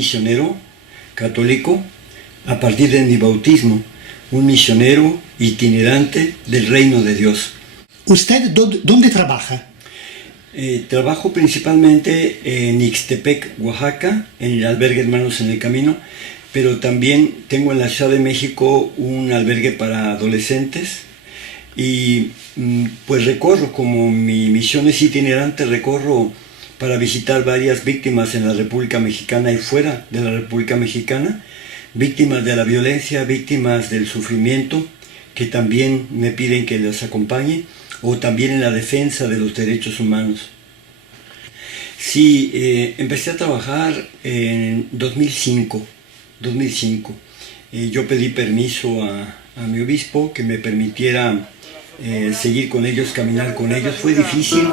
misionero católico a partir de mi bautismo, un misionero itinerante del reino de Dios. ¿Usted dónde trabaja? Trabajo principalmente en Ixtepec, Oaxaca, en el albergue Hermanos en el Camino, pero también tengo en la Ciudad de México un albergue para adolescentes y pues recorro, como mi misión es itinerante, recorro para visitar varias víctimas en la República Mexicana y fuera de la República Mexicana, víctimas de la violencia, víctimas del sufrimiento, que también me piden que los acompañe, o también en la defensa de los derechos humanos. Sí, empecé a trabajar en 2005. Yo pedí permiso a mi obispo que me permitiera seguir con ellos, caminar con ellos. Fue difícil.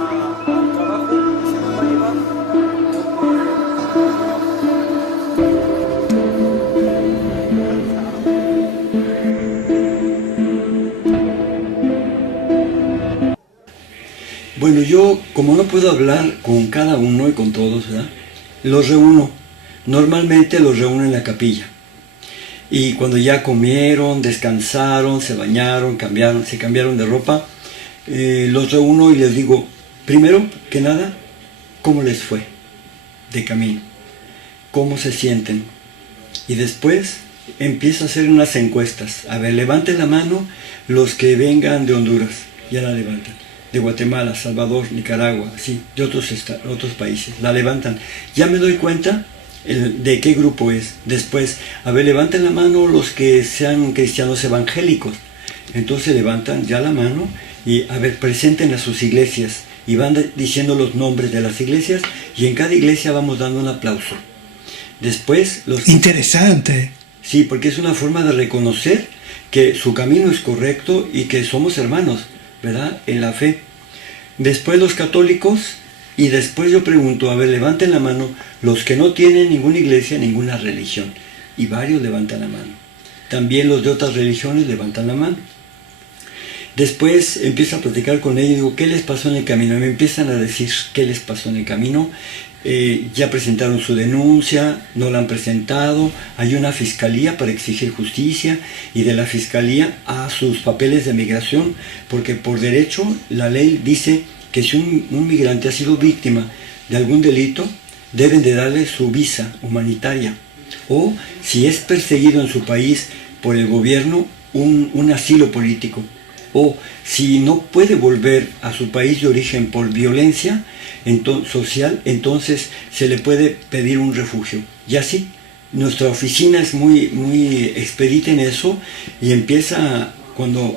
Bueno, yo como no puedo hablar con cada uno y con todos, ¿verdad?, los reúno. Normalmente los reúno en la capilla. Y cuando ya comieron, descansaron, se bañaron, se cambiaron de ropa, los reúno y les digo, primero que nada, ¿cómo les fue de camino? ¿Cómo se sienten? Y después empiezo a hacer unas encuestas. A ver, levanten la mano los que vengan de Honduras. Ya la levantan. De Guatemala, Salvador, Nicaragua, sí, de otros países. La levantan. Ya me doy cuenta de qué grupo es. Después, a ver, levanten la mano los que sean cristianos evangélicos. Entonces levantan ya la mano y, a ver, presenten a sus iglesias. Y van diciendo los nombres de las iglesias y en cada iglesia vamos dando un aplauso. Después los... Interesante. Sí, porque es una forma de reconocer que su camino es correcto y que somos hermanos, ¿verdad?, en la fe. Después los católicos, y después yo pregunto, a ver, levanten la mano los que no tienen ninguna iglesia, ninguna religión. Y varios levantan la mano. También los de otras religiones levantan la mano. Después empiezo a platicar con ellos y digo, ¿qué les pasó en el camino? Y me empiezan a decir qué les pasó en el camino. Ya presentaron su denuncia, no la han presentado, hay una fiscalía para exigir justicia y de la fiscalía a sus papeles de migración, porque por derecho la ley dice que si un migrante ha sido víctima de algún delito, deben de darle su visa humanitaria, o si es perseguido en su país por el gobierno, un asilo político, o si no puede volver a su país de origen por violencia social, entonces se le puede pedir un refugio. Y así, nuestra oficina es muy expedita en eso y empieza,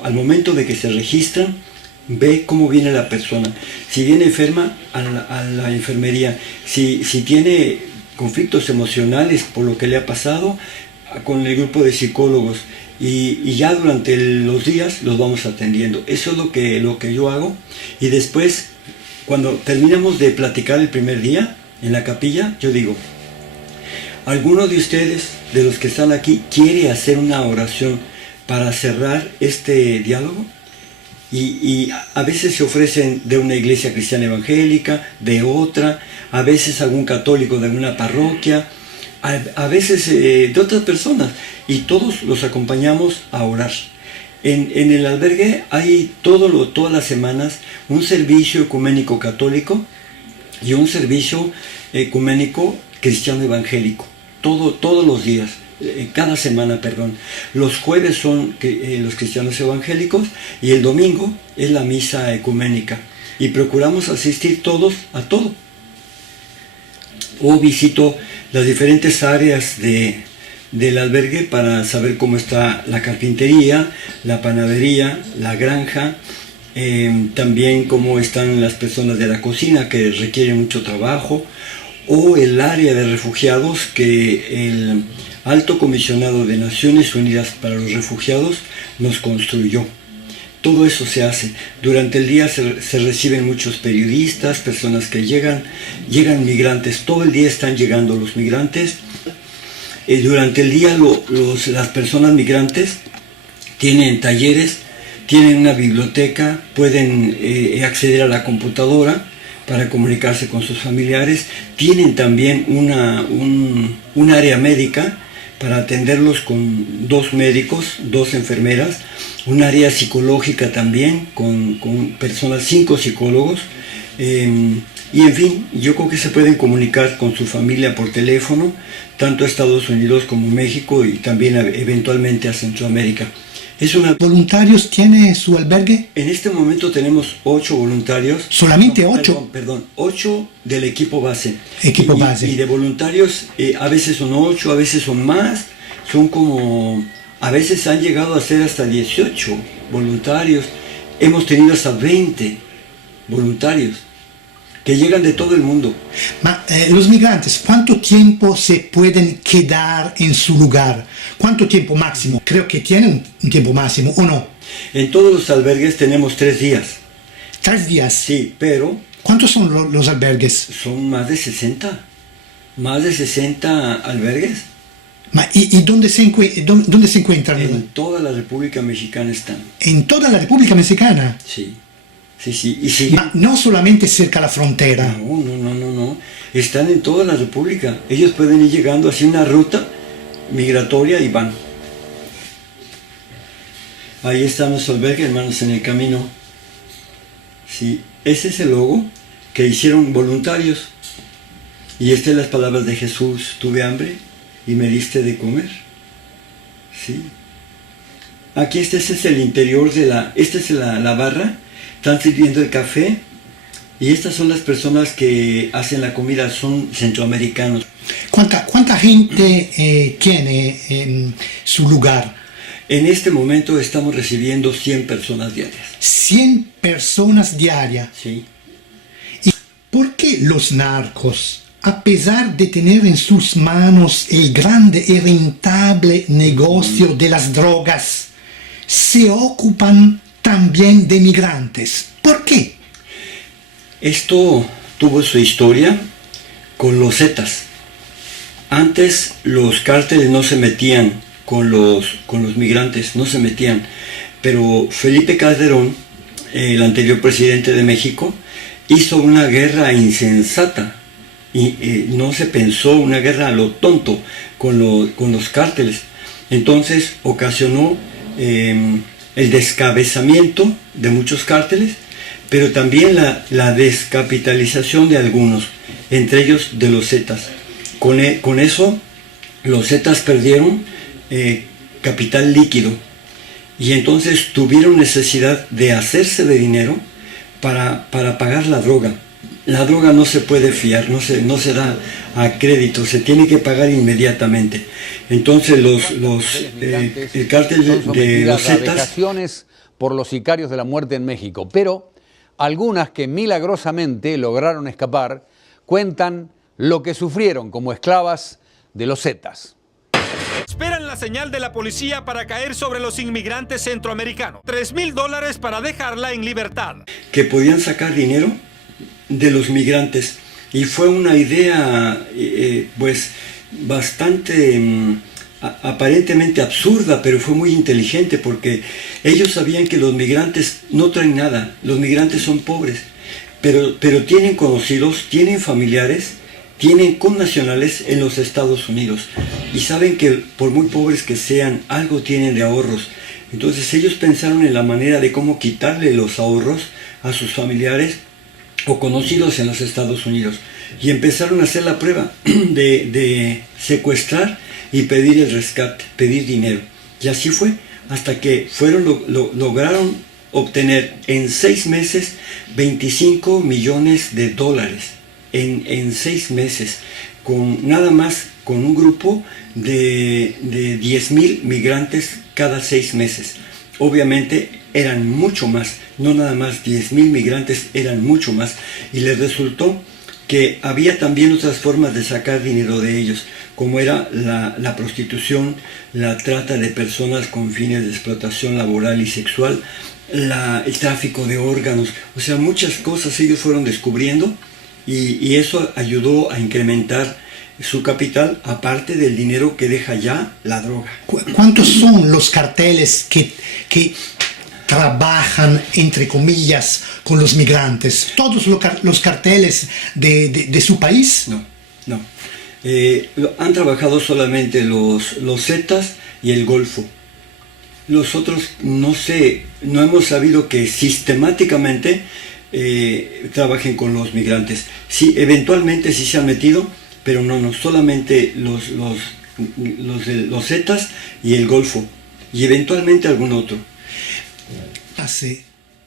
al momento de que se registran, ve cómo viene la persona. Si viene enferma, a la enfermería. Si tiene conflictos emocionales por lo que le ha pasado, con el grupo de psicólogos. Y ya durante los días los vamos atendiendo. Eso es lo que yo hago. Y después, cuando terminamos de platicar el primer día en la capilla, yo digo, ¿alguno de ustedes, de los que están aquí, quiere hacer una oración para cerrar este diálogo? Y a veces se ofrecen de una iglesia cristiana evangélica, de otra, a veces algún católico de alguna parroquia, a veces de otras personas, y todos los acompañamos a orar. En el albergue hay todas las semanas un servicio ecuménico católico y un servicio ecuménico cristiano evangélico, todos los días, cada semana, perdón. Los jueves son los cristianos evangélicos y el domingo es la misa ecuménica, y procuramos asistir todos a todo. O visito las diferentes áreas del albergue para saber cómo está la carpintería, la panadería, la granja, también cómo están las personas de la cocina que requieren mucho trabajo, o el área de refugiados que el Alto Comisionado de Naciones Unidas para los Refugiados nos construyó. Todo eso se hace. Durante el día se reciben muchos periodistas, personas que llegan migrantes, todo el día están llegando los migrantes. Durante el día las personas migrantes tienen talleres, tienen una biblioteca, pueden acceder a la computadora para comunicarse con sus familiares. Tienen también un área médica para atenderlos con 2 médicos, 2 enfermeras, un área psicológica también con personas, 5 psicólogos. Y en fin, yo creo que se pueden comunicar con su familia por teléfono, tanto a Estados Unidos como México y también eventualmente a Centroamérica. ¿Voluntarios tiene su albergue? En este momento tenemos 8 voluntarios. ¿Solamente 8? Perdón, 8 del equipo base. Equipo base. Y de voluntarios, a veces son 8, a veces son más. Son como, a veces han llegado a ser hasta 18 voluntarios. Hemos tenido hasta 20 voluntarios que llegan de todo el mundo. Los migrantes, ¿cuánto tiempo se pueden quedar en su lugar? ¿Cuánto tiempo máximo? Creo que tienen un tiempo máximo, ¿o no? En todos los albergues tenemos 3 días. 3 días. Sí, pero... ¿Cuántos son los albergues? Son más de 60. Más de 60 albergues. ¿Y dónde se encuentran? En toda la República Mexicana están. ¿En toda la República Mexicana? Sí. Sí. Y siguen... no solamente cerca de la frontera. No. Están en toda la República. Ellos pueden ir llegando así una ruta migratoria y van. Ahí están los albergues, hermanos, en el camino. Sí, ese es el logo que hicieron voluntarios. Y estas son las palabras de Jesús: tuve hambre y me diste de comer. Sí. Aquí este es el interior de esta es la barra. Están sirviendo el café. Y estas son las personas que hacen la comida, son centroamericanos. ¿Cuánta gente tiene en su lugar? En este momento estamos recibiendo 100 personas diarias. 100 personas diarias. Sí. ¿Y por qué los narcos, a pesar de tener en sus manos el grande y rentable negocio de las drogas, se ocupan también de migrantes? ¿Por qué? Esto tuvo su historia con los Zetas. Antes los cárteles no se metían con los migrantes, no se metían. Pero Felipe Calderón, el anterior presidente de México, hizo una guerra insensata. Y no se pensó, una guerra a lo tonto con los cárteles. Entonces ocasionó el descabezamiento de muchos cárteles, pero también la descapitalización de algunos, entre ellos de los Zetas. Con eso, los Zetas perdieron capital líquido y entonces tuvieron necesidad de hacerse de dinero para pagar la droga. La droga no se puede fiar, no se da a crédito, se tiene que pagar inmediatamente. Entonces el cártel de los Zetas... por los sicarios de la muerte en México, pero algunas que milagrosamente lograron escapar cuentan lo que sufrieron como esclavas de los Zetas. Esperan la señal de la policía para caer sobre los inmigrantes centroamericanos. $3,000 para dejarla en libertad. Que podían sacar dinero de los migrantes. Y fue una idea pues bastante aparentemente absurda, pero fue muy inteligente porque ellos sabían que los migrantes no traen nada. Los migrantes son pobres, pero tienen conocidos, tienen familiares, tienen connacionales en los Estados Unidos y saben que por muy pobres que sean, algo tienen de ahorros. Entonces ellos pensaron en la manera de cómo quitarle los ahorros a sus familiares o conocidos en los Estados Unidos y empezaron a hacer la prueba de secuestrar y pedir el rescate, pedir dinero. Y así fue, hasta que lograron obtener en 6 meses $25 millones. En 6 meses, nada más con un grupo de 10,000 migrantes cada 6 meses. Obviamente eran mucho más, no nada más 10,000 migrantes, eran mucho más. Y les resultó que había también otras formas de sacar dinero de ellos, como era la prostitución, la trata de personas con fines de explotación laboral y sexual, el tráfico de órganos, o sea, muchas cosas ellos fueron descubriendo y eso ayudó a incrementar su capital, aparte del dinero que deja ya la droga. ¿Cuántos son los carteles que trabajan, entre comillas, con los migrantes? ¿Todos los carteles de su país? No, no. Han trabajado solamente los Zetas y el Golfo. Los otros, no sé, no hemos sabido que sistemáticamente trabajen con los migrantes. Sí, eventualmente sí se han metido, pero no, solamente los Zetas y el Golfo, y eventualmente algún otro. Hace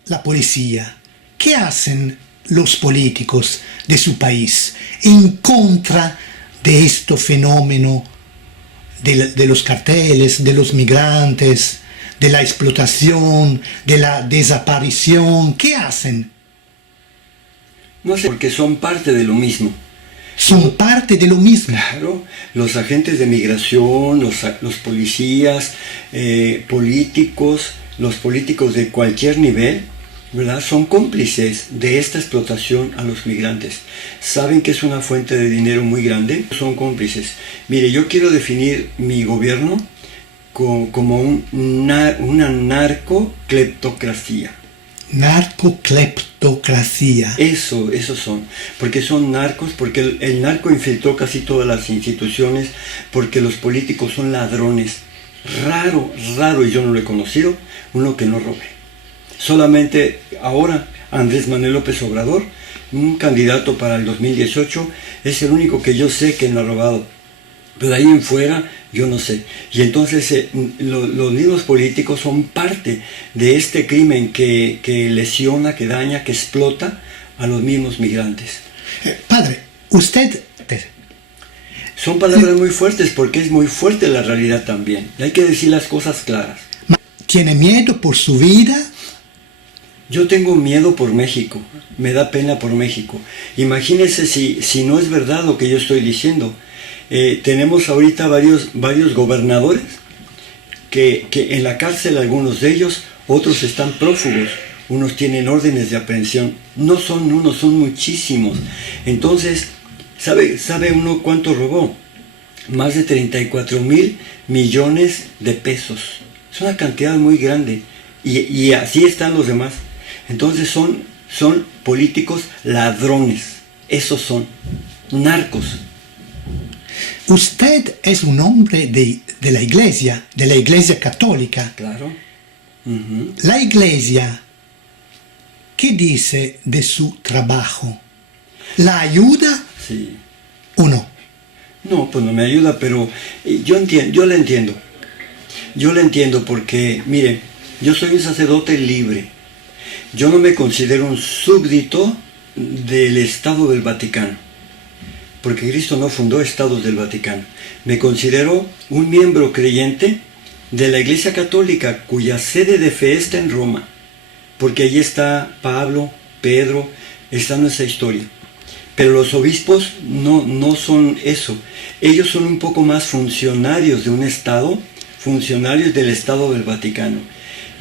la policía? ¿Qué hacen los políticos de su país en contra de este fenómeno de los carteles, de los migrantes, de la explotación, de la desaparición? ¿Qué hacen? No sé, porque son parte de lo mismo. Son parte de lo mismo. Claro, los agentes de migración, los policías, políticos, los políticos de cualquier nivel, ¿verdad? Son cómplices de esta explotación a los migrantes. Saben que es una fuente de dinero muy grande, son cómplices. Mire, yo quiero definir mi gobierno como una narcocleptocracia. Narcocleptocracia. Eso son, porque son narcos, porque el narco infiltró casi todas las instituciones, porque los políticos son ladrones. Raro, y yo no lo he conocido, uno que no robe. Solamente ahora Andrés Manuel López Obrador, un candidato para el 2018, es el único que yo sé que no ha robado. Pero de ahí en fuera, yo no sé. Y entonces los mismos políticos son parte de este crimen que lesiona, que daña, que explota a los mismos migrantes. Padre, usted... Son palabras muy fuertes porque es muy fuerte la realidad también. Y hay que decir las cosas claras. ¿Tiene miedo por su vida? Yo tengo miedo por México. Me da pena por México. Imagínense si no es verdad lo que yo estoy diciendo. Tenemos ahorita varios gobernadores que en la cárcel, algunos de ellos, otros están prófugos, unos tienen órdenes de aprehensión, no son unos, son muchísimos. Entonces, ¿sabe uno cuánto robó? Más de 34,000 millones de pesos. Es una cantidad muy grande y así están los demás. Entonces son políticos ladrones, esos son narcos. Usted es un hombre de la iglesia católica. Claro. La iglesia, ¿qué dice de su trabajo? ¿La ayuda? Sí. ¿O no? No, pues no me ayuda, pero yo la entiendo. Yo la entiendo porque, mire, yo soy un sacerdote libre. Yo no me considero un súbdito del Estado del Vaticano, porque Cristo no fundó estados del Vaticano. Me considero un miembro creyente de la Iglesia Católica, cuya sede de fe está en Roma, porque allí está Pablo, Pedro, está nuestra historia. Pero los obispos no son eso. Ellos son un poco más funcionarios de un estado, funcionarios del Estado del Vaticano.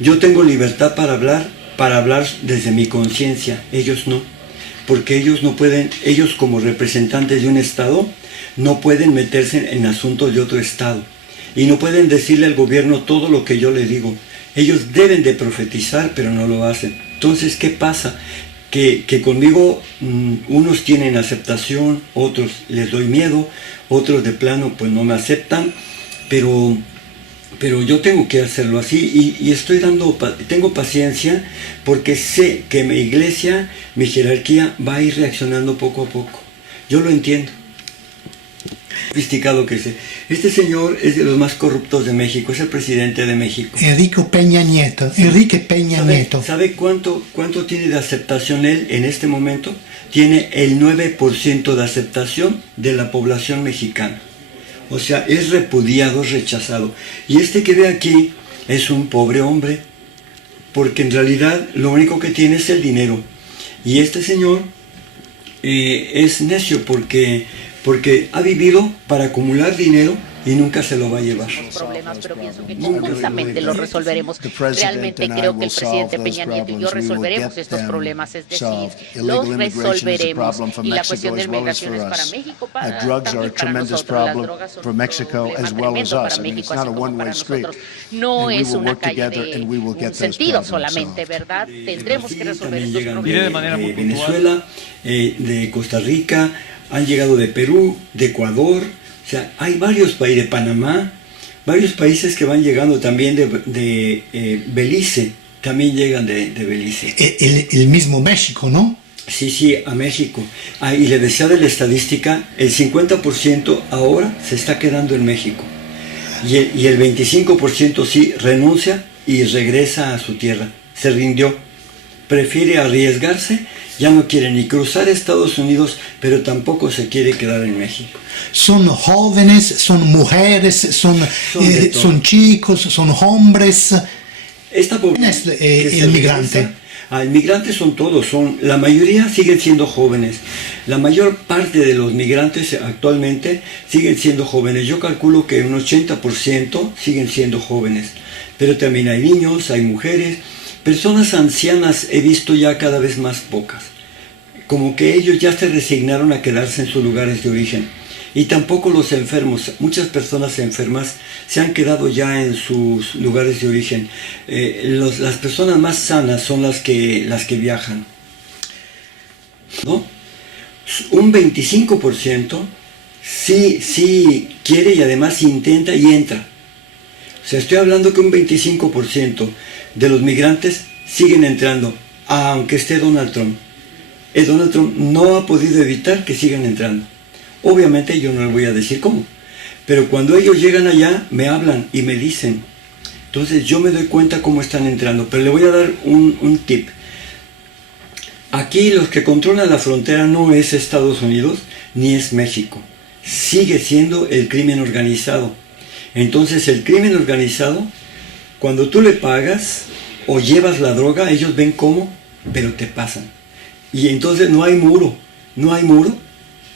Yo tengo libertad para hablar desde mi conciencia, ellos no. Porque ellos no pueden, ellos como representantes de un estado, no pueden meterse en asuntos de otro estado. Y no pueden decirle al gobierno todo lo que yo les digo. Ellos deben de profetizar, pero no lo hacen. Entonces, ¿qué pasa? Que conmigo unos tienen aceptación, otros les doy miedo, otros de plano pues no me aceptan, pero yo tengo que hacerlo así y tengo paciencia porque sé que mi iglesia, mi jerarquía va a ir reaccionando poco a poco. Yo lo entiendo. Sofisticado que sé. Este señor es de los más corruptos de México, es el presidente de México. Enrique Peña Nieto. ¿Sabe cuánto tiene de aceptación él en este momento? Tiene el 9% de aceptación de la población mexicana. O sea, es repudiado, es rechazado. Y este que ve aquí es un pobre hombre, porque en realidad lo único que tiene es el dinero. Y este señor es necio porque ha vivido para acumular dinero y nunca se lo va a llevar. Problemas, pero pienso que conjuntamente los resolveremos. Realmente creo que el presidente Peña Nieto y yo resolveremos estos problemas, es decir, los resolveremos. Y la cuestión de migración es para México, también para nosotros. Las drogas son un problema tremendo para México, así como para nosotros. No es una calle de un sentido solamente, ¿verdad? Tendremos que resolver estos problemas. De Venezuela, de Costa Rica, han llegado de Perú, de Ecuador, o sea, hay varios países, de Panamá, varios países que van llegando también de Belice, también llegan de Belice. El mismo México, ¿no? Sí, a México. Y le decía de la estadística, el 50% ahora se está quedando en México. Y el 25% sí renuncia y regresa a su tierra. Se rindió. Prefiere arriesgarse, ya no quiere ni cruzar Estados Unidos, pero tampoco se quiere quedar en México. Son jóvenes, son mujeres, son chicos, son hombres. Esta población el migrante. El migrante son todos, la mayoría siguen siendo jóvenes. La mayor parte de los migrantes actualmente siguen siendo jóvenes. Yo calculo que un 80% siguen siendo jóvenes. Pero también hay niños, hay mujeres. Personas ancianas he visto ya cada vez más pocas. Como que ellos ya se resignaron a quedarse en sus lugares de origen. Y tampoco los enfermos. Muchas personas enfermas se han quedado ya en sus lugares de origen. Las personas más sanas son las que viajan, ¿no? Un 25% sí quiere y además intenta y entra. O sea, estoy hablando que un 25% de los migrantes siguen entrando, aunque esté Donald Trump. Donald Trump no ha podido evitar que sigan entrando. Obviamente yo no les voy a decir cómo, pero cuando ellos llegan allá me hablan y me dicen. Entonces yo me doy cuenta cómo están entrando, pero le voy a dar un tip. Aquí los que controlan la frontera no es Estados Unidos ni es México. Sigue siendo el crimen organizado. Entonces el crimen organizado, cuando tú le pagas o llevas la droga, ellos ven cómo, pero te pasan. Y entonces no hay muro,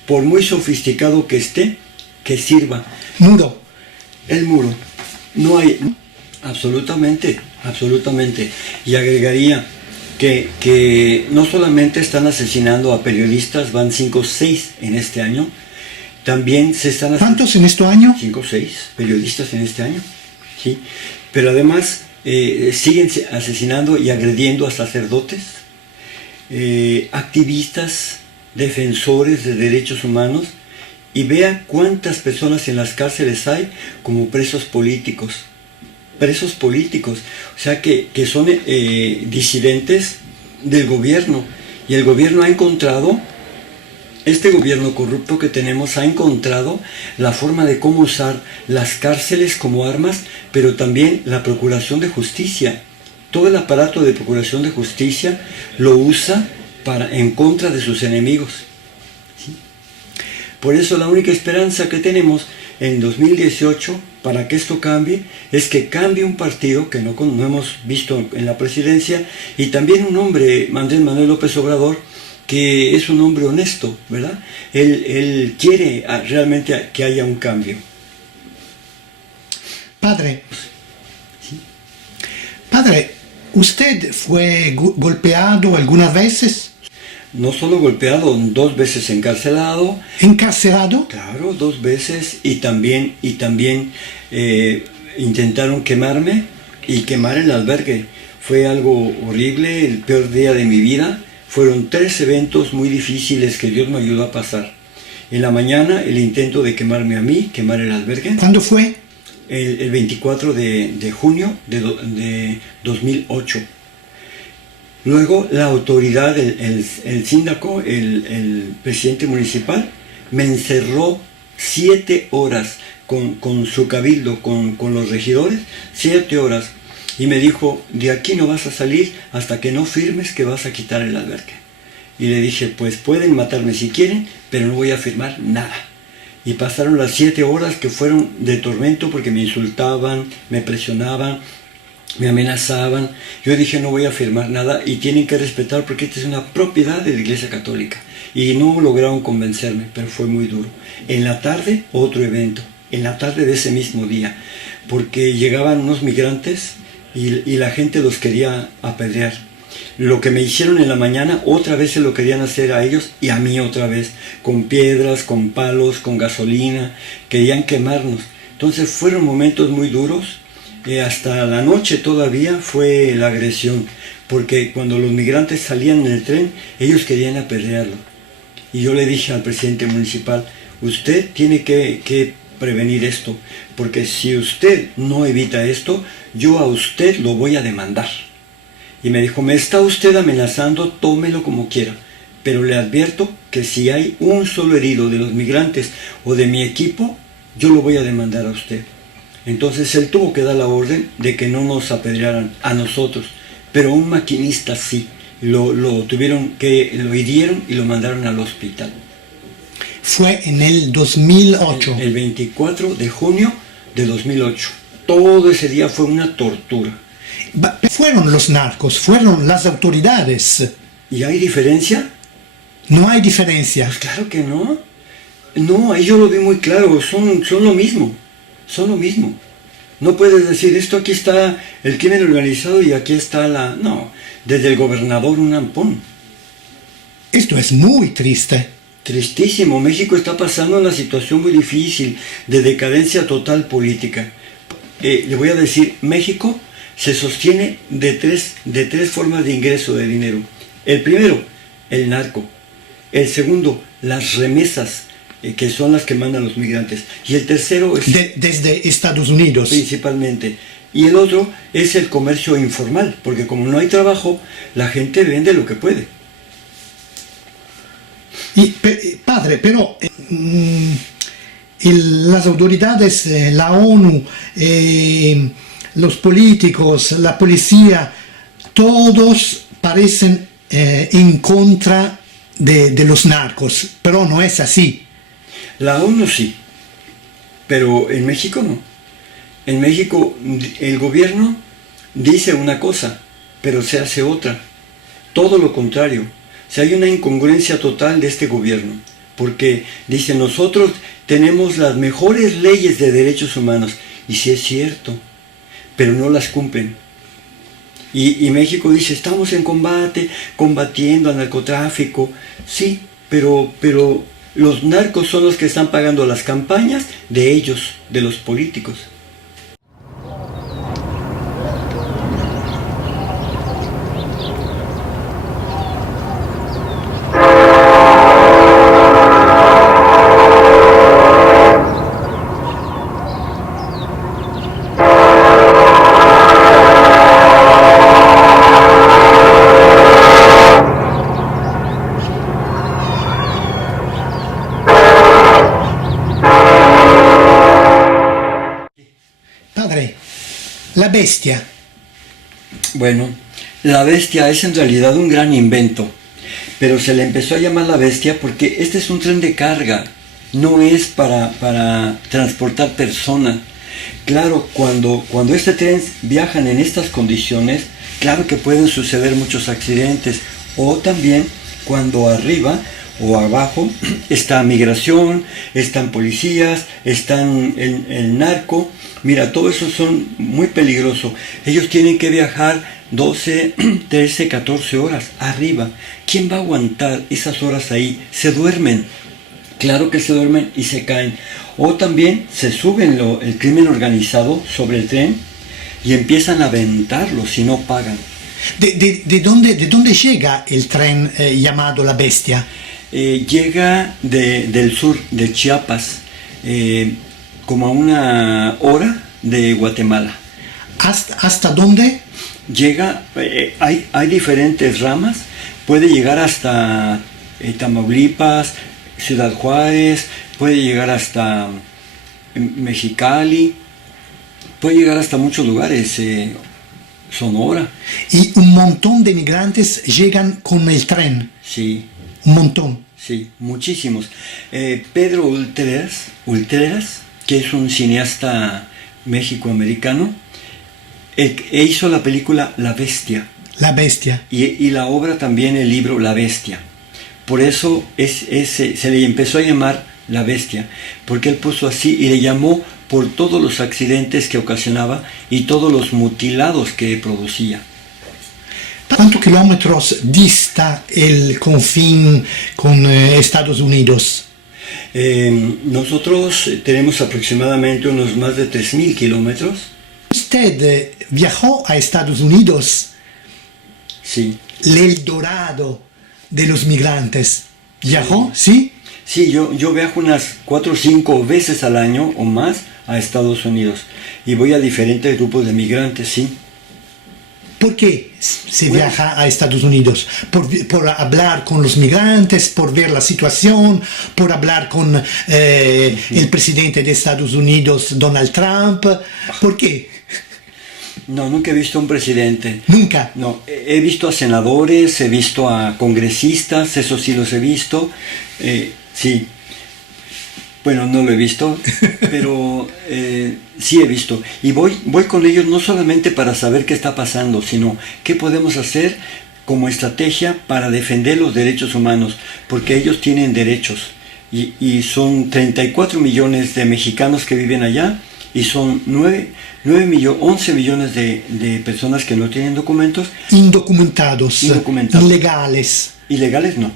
por muy sofisticado que esté, que sirva. Muro. El muro. No hay, absolutamente. Y agregaría que no solamente están asesinando a periodistas, van 5 o 6 en este año, también se están asesinando. ¿Cuántos en este año? 5 o 6 periodistas en este año, ¿sí? Pero además siguen asesinando y agrediendo a sacerdotes, activistas, defensores de derechos humanos, y vea cuántas personas en las cárceles hay como presos políticos, o sea que son disidentes del gobierno, y el gobierno ha encontrado, este gobierno corrupto que tenemos ha encontrado la forma de cómo usar las cárceles como armas, pero también la procuración de justicia. Todo el aparato de procuración de justicia lo usa en contra de sus enemigos, ¿sí? Por eso la única esperanza que tenemos en 2018 para que esto cambie es que cambie un partido que no hemos visto en la presidencia, y también un hombre, Andrés Manuel López Obrador, que es un hombre honesto, ¿verdad? Él quiere realmente que haya un cambio. Padre, ¿usted fue golpeado algunas veces? No solo golpeado, 2 veces encarcelado. ¿Encarcelado? Claro, 2 veces, y también intentaron quemarme y quemar el albergue. Fue algo horrible, el peor día de mi vida. Fueron 3 eventos muy difíciles que Dios me ayudó a pasar. En la mañana el intento de quemarme a mí, quemar el albergue. ¿Cuándo fue? El 24 de junio de 2008. Luego la autoridad, el síndaco, el presidente municipal, me encerró 7 horas con su cabildo, con los regidores, 7 horas. Y me dijo, de aquí no vas a salir hasta que no firmes que vas a quitar el albergue. Y le dije, pues pueden matarme si quieren, pero no voy a firmar nada. Y pasaron las 7 horas que fueron de tormento porque me insultaban, me presionaban, me amenazaban. Yo dije, no voy a firmar nada y tienen que respetar porque esta es una propiedad de la Iglesia Católica. Y no lograron convencerme, pero fue muy duro. En la tarde, otro evento. en la tarde de ese mismo día, porque llegaban unos migrantes y la gente los quería apedrear. Lo que me hicieron en la mañana, otra vez se lo querían hacer a ellos y a mí otra vez, con piedras, con palos, con gasolina, querían quemarnos. Entonces fueron momentos muy duros, hasta la noche todavía fue la agresión, porque cuando los migrantes salían en el tren, ellos querían apedrearlo. Y yo le dije al presidente municipal, usted tiene que prevenir esto, porque si usted no evita esto, yo a usted lo voy a demandar. Y me dijo, me está usted amenazando, tómelo como quiera, pero le advierto que si hay un solo herido de los migrantes o de mi equipo, yo lo voy a demandar a usted. Entonces él tuvo que dar la orden de que no nos apedrearan a nosotros, pero un maquinista sí, lo hirieron y lo mandaron al hospital. Fue en el 2008. El 24 de junio de 2008. Todo ese día fue una tortura. Fueron los narcos, fueron las autoridades. ¿Y hay diferencia? No hay diferencia. Pues claro que no. No, ahí yo lo vi muy claro, son lo mismo. Son lo mismo. No puedes decir, esto aquí está el crimen organizado y aquí está la... No, desde el gobernador un ampón. Esto es muy triste. Tristísimo. México está pasando una situación muy difícil de decadencia total política. Le voy a decir, México se sostiene de tres formas de ingreso de dinero. El primero, el narco. El segundo, las remesas, que son las que mandan los migrantes. Y el tercero es... desde Estados Unidos. Principalmente. Y el otro es el comercio informal, porque como no hay trabajo, la gente vende lo que puede. Y, padre, pero las autoridades, la ONU, los políticos, la policía, todos parecen en contra de los narcos, pero no es así. La ONU sí, pero en México no. En México el gobierno dice una cosa, pero se hace otra. Todo lo contrario. O sea, hay una incongruencia total de este gobierno, porque dice, nosotros tenemos las mejores leyes de derechos humanos, y sí es cierto, pero no las cumplen. Y México dice, estamos en combate, combatiendo al narcotráfico. Sí, pero los narcos son los que están pagando las campañas de ellos, de los políticos. La bestia. Bueno, la bestia es en realidad un gran invento, pero se le empezó a llamar la bestia porque este es un tren de carga, no es para transportar personas. Claro, cuando este tren viajan en estas condiciones, claro que pueden suceder muchos accidentes, o también cuando arriba o abajo está migración, están policías, están el narco. Mira, todo eso son muy peligrosos. Ellos tienen que viajar 12, 13, 14 horas arriba. ¿Quién va a aguantar esas horas ahí? Se duermen. Claro que se duermen y se caen. O también se suben el crimen organizado sobre el tren y empiezan a aventarlo si no pagan. ¿De dónde llega el tren llamado La Bestia? Llega del sur, de Chiapas, como a una hora de Guatemala. ¿Hasta dónde? Llega, hay diferentes ramas, puede llegar hasta Tamaulipas, Ciudad Juárez, puede llegar hasta Mexicali, puede llegar hasta muchos lugares, Sonora. Y un montón de migrantes llegan con el tren. Sí. Un montón. Sí, muchísimos. Pedro Ultreras, que es un cineasta méxico-americano, hizo la película La Bestia. La Bestia. Y la obra también, el libro La Bestia. Por eso se le empezó a llamar la bestia, porque él puso así y le llamó por todos los accidentes que ocasionaba y todos los mutilados que producía. ¿Cuántos kilómetros dista el confín con Estados Unidos? Nosotros tenemos aproximadamente unos más de 3.000 kilómetros. ¿Usted viajó a Estados Unidos? Sí. El Eldorado de los migrantes. ¿Viajó? ¿Sí? Sí, yo viajo unas 4 o 5 veces al año o más a Estados Unidos y voy a diferentes grupos de migrantes, sí. ¿Por qué se viaja a Estados Unidos? ¿Por hablar con los migrantes, por ver la situación, por hablar con el presidente de Estados Unidos, Donald Trump? ¿Por qué? No, nunca he visto a un presidente. ¿Nunca? No, he visto a senadores, he visto a congresistas, eso sí los he visto, sí. Bueno, no lo he visto, pero sí he visto. Y voy con ellos no solamente para saber qué está pasando, sino qué podemos hacer como estrategia para defender los derechos humanos, porque ellos tienen derechos. Y son 34 millones de mexicanos que viven allá, y son 11 millones de personas que no tienen documentos. Indocumentados. Ilegales. Ilegales no.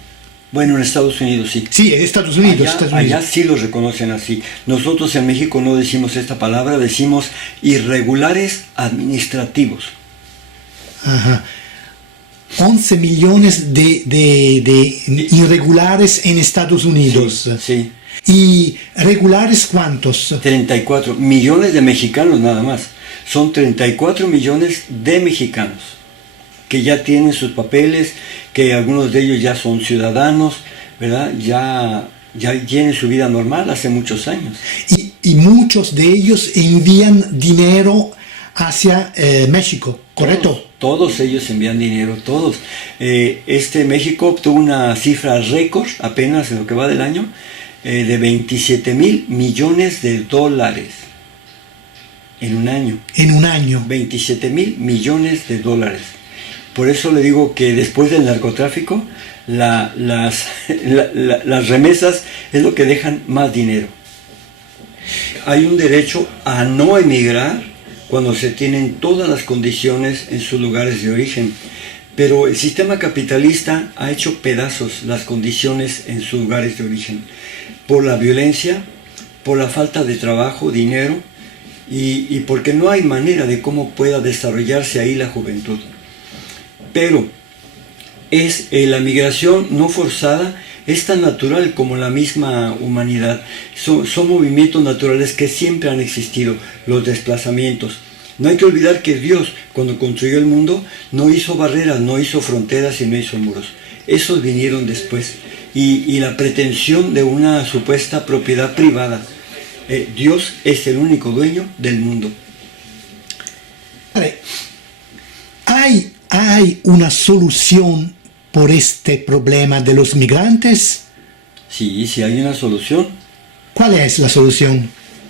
Bueno, en Estados Unidos sí. Sí, en Estados Unidos. Allá sí los reconocen así. Nosotros en México no decimos esta palabra, decimos irregulares administrativos. Ajá. 11 millones de irregulares en Estados Unidos. Sí. ¿Y regulares cuántos? 34 millones de mexicanos nada más. Son 34 millones de mexicanos que ya tienen sus papeles, que algunos de ellos ya son ciudadanos, ¿verdad? Ya tienen su vida normal hace muchos años. Y muchos de ellos envían dinero hacia México, ¿correcto? Todos ellos envían dinero, todos. México obtuvo una cifra récord apenas en lo que va del año, de 27,000 millones de dólares en un año. En un año. 27,000 millones de dólares. Por eso le digo que después del narcotráfico, las remesas es lo que dejan más dinero. Hay un derecho a no emigrar cuando se tienen todas las condiciones en sus lugares de origen. Pero el sistema capitalista ha hecho pedazos las condiciones en sus lugares de origen. Por la violencia, por la falta de trabajo, dinero, y porque no hay manera de cómo pueda desarrollarse ahí la juventud. Pero la migración no forzada es tan natural como la misma humanidad. Son movimientos naturales que siempre han existido, los desplazamientos. No hay que olvidar que Dios, cuando construyó el mundo, no hizo barreras, no hizo fronteras y no hizo muros. Esos vinieron después. Y la pretensión de una supuesta propiedad privada. Dios es el único dueño del mundo. ¿Hay una solución por este problema de los migrantes? Sí hay una solución. ¿Cuál es la solución?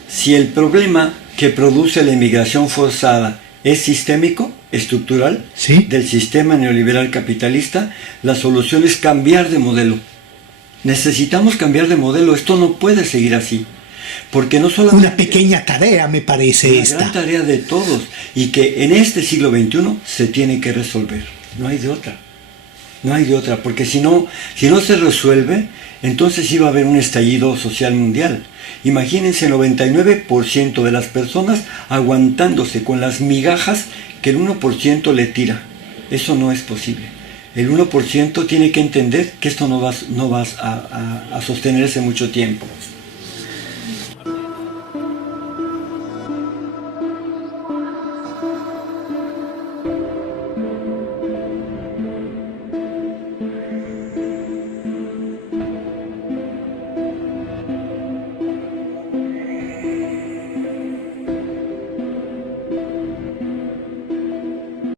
Si el problema que produce la inmigración forzada es sistémico, estructural, ¿sí?, del sistema neoliberal capitalista, la solución es cambiar de modelo. Necesitamos cambiar de modelo, esto no puede seguir así. Porque no solamente una pequeña tarea, me parece esta. Una gran tarea de todos, y que en este siglo XXI se tiene que resolver. No hay de otra. No hay de otra, porque si no se resuelve, entonces sí va a haber un estallido social mundial. Imagínense el 99% de las personas aguantándose con las migajas que el 1% le tira. Eso no es posible. El 1% tiene que entender que esto no va a sostenerse mucho tiempo.